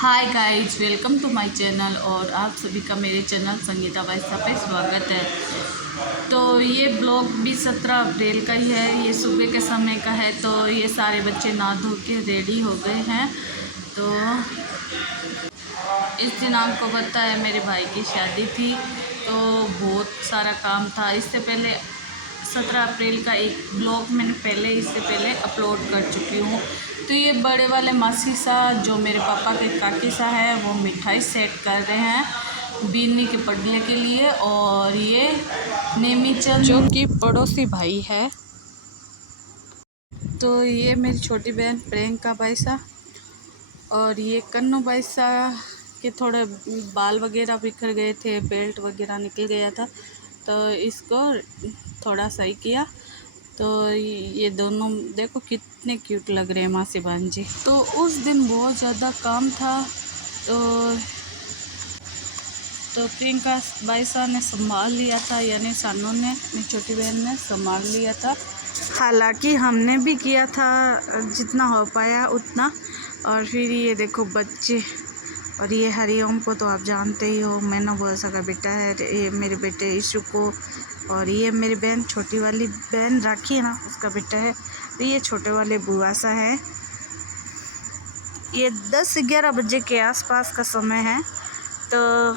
Hi guys, welcome to my channel. और आप सभी का मेरे चैनल संगीता वैसा पे स्वागत है। तो ये ब्लॉग भी 17 अप्रैल का ही है। ये सुबह के समय का है। तो ये सारे बच्चे नहा धो के रेडी हो गए हैं। तो इस दिन आपको पता है मेरे भाई की शादी थी, तो बहुत सारा काम था। इससे पहले 17 अप्रैल का एक ब्लॉग मैंने इससे पहले अपलोड कर चुकी हूँ। तो ये बड़े वाले मासी सा जो मेरे पापा के काकी सा है, वो मिठाई सेट कर रहे हैं बीनी के पढ़ने के लिए। और ये नेमीचंद जो कि पड़ोसी भाई है। तो ये मेरी छोटी बहन प्रियंका बाईसा, और ये कन्नू बाईसा के थोड़े बाल वगैरह बिखर गए थे, बेल्ट वगैरह निकल गया था, तो इसको थोड़ा सही किया। तो ये दोनों देखो कितने क्यूट लग रहे हैं मासी भांजी। तो उस दिन बहुत ज़्यादा काम था। तो प्रियंका बाईसा ने संभाल लिया था, यानी सानू ने, मेरी छोटी बहन ने संभाल लिया था। हालांकि हमने भी किया था जितना हो पाया उतना। और फिर ये देखो बच्चे, और ये हरिओम को तो आप जानते ही हो, मैंने बुआ का बेटा है। ये मेरे बेटे ईशु को, और ये मेरी बहन छोटी वाली बहन राखी है ना, उसका बेटा है। तो ये छोटे वाले बुआ सा है। ये 10-11 बजे के आसपास का समय है। तो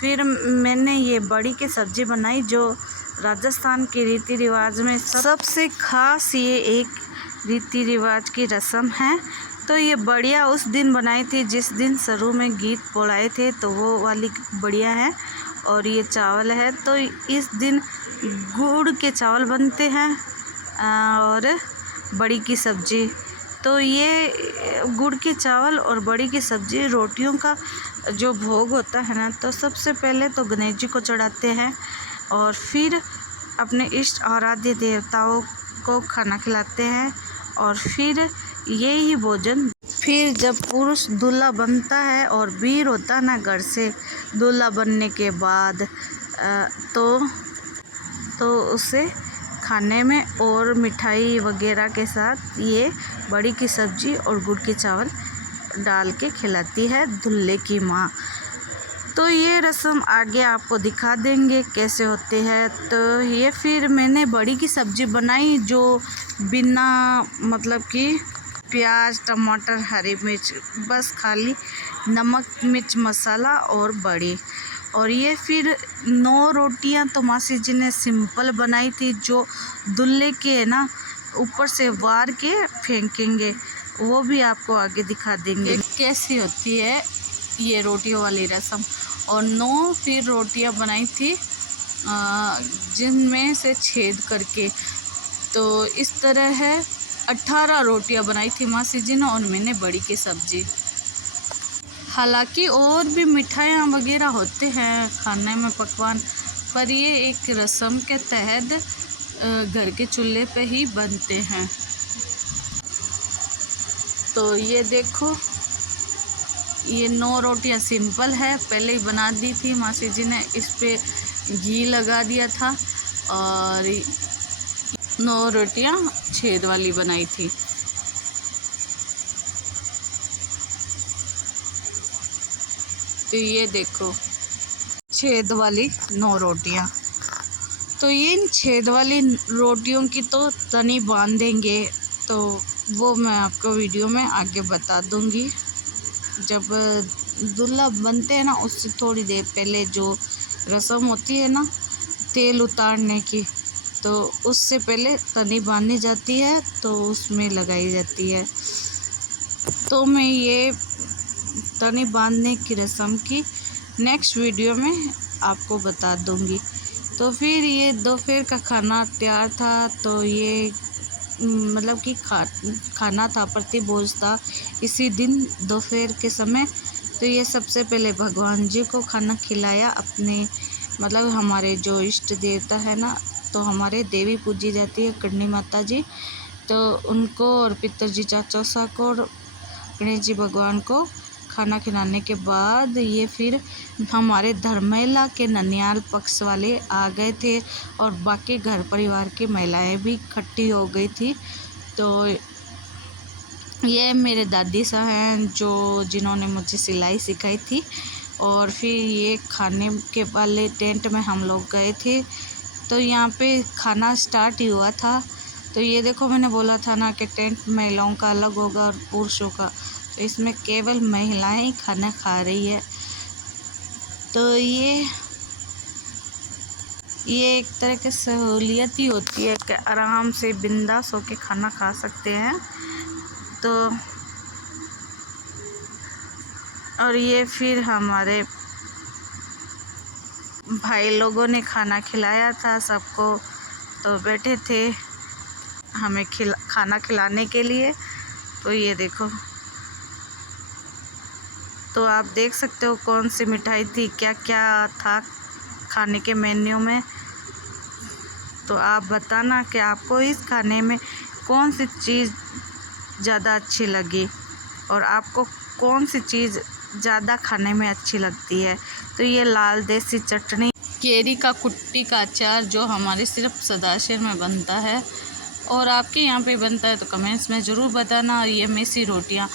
फिर मैंने ये बड़ी की सब्ज़ी बनाई, जो राजस्थान के रीति रिवाज में सबसे ख़ास ये एक रीति रिवाज की रस्म है। तो ये बढ़िया उस दिन बनाई थी जिस दिन शुरू में गीत बोलाए थे, तो वो वाली बढ़िया है। और ये चावल है, तो इस दिन गुड़ के चावल बनते हैं और बड़ी की सब्ज़ी। तो ये गुड़ के चावल और बड़ी की सब्ज़ी रोटियों का जो भोग होता है ना, तो सबसे पहले तो गणेश जी को चढ़ाते हैं, और फिर अपने इष्ट आराध्य देवताओं को खाना खिलाते हैं। और फिर ये ही भोजन फिर जब पुरुष दूल्हा बनता है और वीर होता है ना घर से दूल्हा बनने के बाद, तो उसे खाने में और मिठाई वगैरह के साथ ये बड़ी की सब्ज़ी और गुड़ के चावल डाल के खिलाती है दूल्हे की माँ। तो ये रस्म आगे आपको दिखा देंगे कैसे होते हैं। तो ये फिर मैंने बड़ी की सब्ज़ी बनाई, जो बिना मतलब कि प्याज, टमाटर, हरी मिर्च, बस खाली नमक, मिर्च, मसाला और बड़ी। और ये फिर 9 रोटियां तो मासी जी ने सिंपल बनाई थी, जो दूल्हे के ना ऊपर से वार के फेंकेंगे, वो भी आपको आगे दिखा देंगे कैसी होती है ये रोटियों वाली रस्म। और 9 फिर रोटियां बनाई थी जिनमें से छेद करके। तो इस तरह है 18 रोटियां बनाई थी मासी जी ने, और मैंने बड़ी की सब्ज़ी। हालांकि और भी मिठाइयाँ वगैरह होते हैं खाने में पकवान, पर ये एक रस्म के तहत घर के चूल्हे पे ही बनते हैं। तो ये देखो, ये 9 रोटियां सिंपल है, पहले ही बना दी थी मासी जी ने, इस पे घी लगा दिया था, और 9 रोटियां छेद वाली बनाई थी। तो ये देखो छेद वाली 9 रोटियां। तो ये इन छेद वाली रोटियों की तो तनी बांधेंगे, तो वो मैं आपको वीडियो में आगे बता दूंगी। जब दूल्हा बनते हैं ना, उससे थोड़ी देर पहले जो रस्म होती है ना तेल उतारने की, तो उससे पहले तनी बांधी जाती है, तो उसमें लगाई जाती है। तो मैं ये तनी बांधने की रस्म की नेक्स्ट वीडियो में आपको बता दूंगी। तो फिर ये दोपहर का खाना तैयार था। तो ये मतलब कि खाना था, प्रतिभोज था इसी दिन दोपहर के समय। तो ये सबसे पहले भगवान जी को खाना खिलाया, अपने मतलब हमारे जो इष्ट देवता है ना, तो हमारे देवी पूजी जाती है करणी माता जी, तो उनको और पिताजी चाचा सा को और गणेश जी भगवान को खाना खिलाने के बाद ये फिर हमारे धर्मेला के ननियाल पक्ष वाले आ गए थे, और बाकी घर परिवार की महिलाएं भी इकट्ठी हो गई थी। तो ये मेरे दादी साहब हैं जिन्होंने मुझे सिलाई सिखाई थी। और फिर ये खाने के वाले टेंट में हम लोग गए थे, तो यहाँ पे खाना स्टार्ट ही हुआ था। तो ये देखो, मैंने बोला था ना कि टेंट महिलाओं का अलग होगा और पुरुषों का, तो इसमें केवल महिलाएं ही खाना खा रही है। तो ये एक तरह की सहूलियत ही होती है कि आराम से बिंदास होके खाना खा सकते हैं। तो और ये फिर हमारे भाई लोगों ने खाना खिलाया था सबको, तो बैठे थे हमें खाना खिलाने के लिए। तो ये देखो, तो आप देख सकते हो कौन सी मिठाई थी, क्या क्या था खाने के मेन्यू में। तो आप बताना कि आपको इस खाने में कौन सी चीज़ ज़्यादा अच्छी लगी और आपको कौन सी चीज़ ज़्यादा खाने में अच्छी लगती है। तो ये लाल देसी चटनी, केरी का कुट्टी का अचार जो हमारे सिर्फ सदाशहर में बनता है और आपके यहाँ पे बनता है तो कमेंट्स में ज़रूर बताना। और ये मिसी रोटियाँ,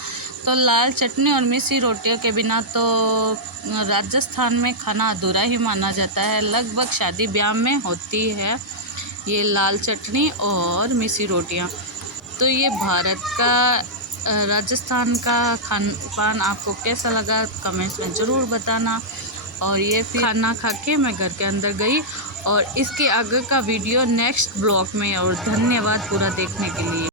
तो लाल चटनी और मिसी रोटियों के बिना तो राजस्थान में खाना अधूरा ही माना जाता है। लगभग शादी ब्याह में होती है ये लाल चटनी और मिसी रोटियाँ। तो ये भारत का राजस्थान का खान पान आपको कैसा लगा कमेंट्स में ज़रूर बताना। और ये फिर खाना खा के मैं घर के अंदर गई और इसके आगे का वीडियो नेक्स्ट ब्लॉग में। और धन्यवाद पूरा देखने के लिए।